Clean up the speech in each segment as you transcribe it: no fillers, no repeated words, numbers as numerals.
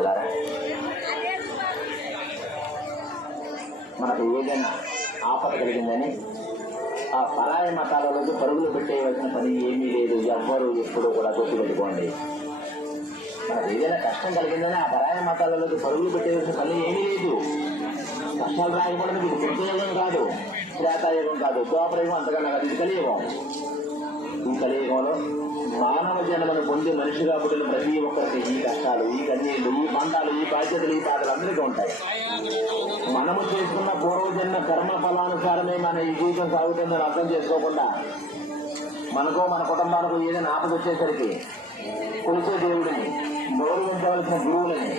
భక్తులారా, మనకు ఏదైనా ఆపద కలిగిందని ఆ పరాయ మతాలలోకి పరుగులు పెట్టేయవలసిన పని ఏమీ లేదు. ఎవ్వరూ ఎప్పుడూ కూడా గుర్తుపెట్టుకోండి. మనకు ఏదైనా కష్టం కలిగిందని ఆ పరాయ మతాలలోకి పరుగులు పెట్టేయవలసిన పని ఏమీ లేదు. కష్టాలు రాయకూడదు. ఇది కృతయుగం కాదు, శ్రేతాయుగం కాదు, ద్వాపరయుగం, అంతకన్నా కాదు. ఇది కలియుగం. ఈ కలియుగంలో మానవ జన్మను పొంది మనిషిగా పుట్టిన ప్రతి ఒక్కరికి ఈ కష్టాలు, ఈ కన్నీళ్లు, ఈ బంధాలు, ఈ బాధ్యతలు, ఈ బాధలు అందరికీ ఉంటాయి. మనము చేసుకున్న పూర్వజన్మ కర్మ ఫలానుసారమే మన ఈ జీవితం సాగుతుందని అర్థం చేసుకోకుండా మనకో మన కుటుంబాలకు ఏదైనా ఆపద వచ్చేసరికి కొలిచే దేవుడిని, గౌరవించవలసిన గురువులని,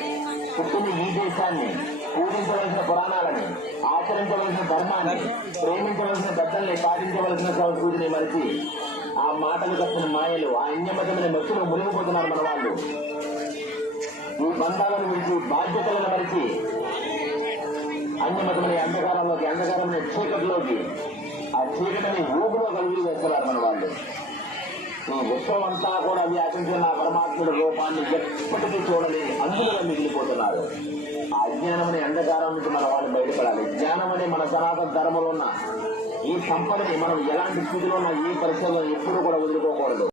పుట్టిన ఈ దేశాన్ని, పూజించవలసిన పురాణాలని, ఆచరించవలసిన ధర్మాన్ని, ప్రేమించవలసిన పెద్దల్ని, పాటించవలసిన సంస్కృతిని మరిచి ఆ మాటలు కట్టిన మాయలు, ఆ అన్యమతమైన మధ్యలో మునిగిపోతున్నారు మన వాళ్ళు. ఈ బంధాలను విడిచి, బాధ్యతలను మరిచి అన్యమతమైన అంధకారంలోకి, అంధకారమైన చీకటిలోకి, ఆ చీకటిని ఊపిలో కలిగి వేస్తున్నారు మన వాళ్ళు. ఈ విశ్వం అంతా కూడా వ్యాపించిన ఆ పరమాత్ముడి రూపాన్ని ఎప్పటికీ చూడలేని అందులో మిగిలిపోతున్నారు. ఆ అజ్ఞానమనే అంధకారం నుంచి మన వాళ్ళు బయటపడాలి. జ్ఞానం అనే మన సనాతన ధర్మంలో ఉన్న ఈ సంపదని మనం ఎలాంటి స్థితిలో ఉన్న ఈ పరిస్థితుల్లో ఎప్పుడూ కూడా వదులుకోకూడదు.